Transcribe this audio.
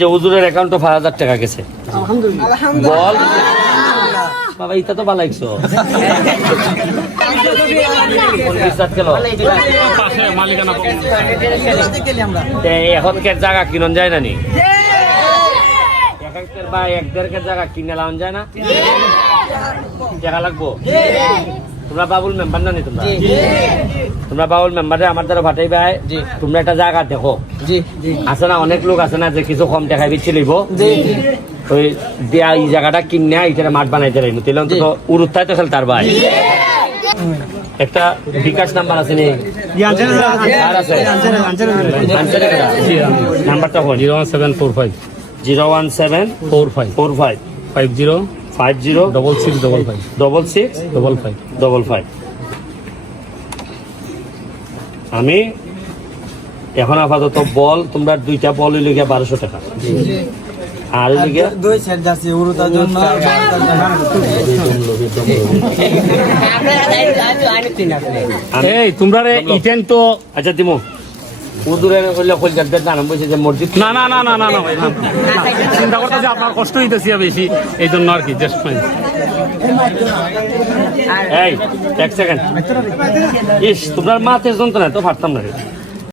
যে হুজুরের অ্যাকাউন্টে পাঁচ হাজার টাকা গেছে। বল। বাবা ইটা তো বালাইছো এখন কে জায়গা কিনন যায় না নি? এখানকার বা এক দেড়কের জায়গা কিনে লাউন যায় না? টাকা লাগবো? তোমরা বাবুল মেম্বার না নি তোমরা? তোমরা বাবুল মেম্বারে আমার দ্বারা ভাটাই ভাই তোমরা একটা জায়গা দেখো। আছে না অনেক লোক আছে না যে কিছু কম টাকায় বিচ্ছি লইব ওই দিয়া এই জায়গাটা কিনে এইটারে মাঠ বানাইতে রাখব তাহলে অন্তত উরুত্তায় তো খেলতে পারবা একটা বিকাশ নাম্বার আছে নি? নাম্বারটা zero one seven four five. Zero one seven four five. Four five. Five zero five zero double six double five double six double five double five আমি এখন আপাতত বল তোমরা দুইটা বল হইলে গিয়া বারোশো টাকা। আর হইলে দুই সেট যাচ্ছে উরুতার জন্য। আমি- এই তোমরা রে ইটেন তো আচ্ছা দিমু। কলকাতার বলছে যে মসজিদ না না না না না না ভাই না। চিন্তা আপনার কষ্ট হইতেছি বেশি এই জন্য আর কি জাস্ট ফাইন এই এক সেকেন্ড ইস তোমরা মাথের যন্ত্রণা তো পারতাম না রে।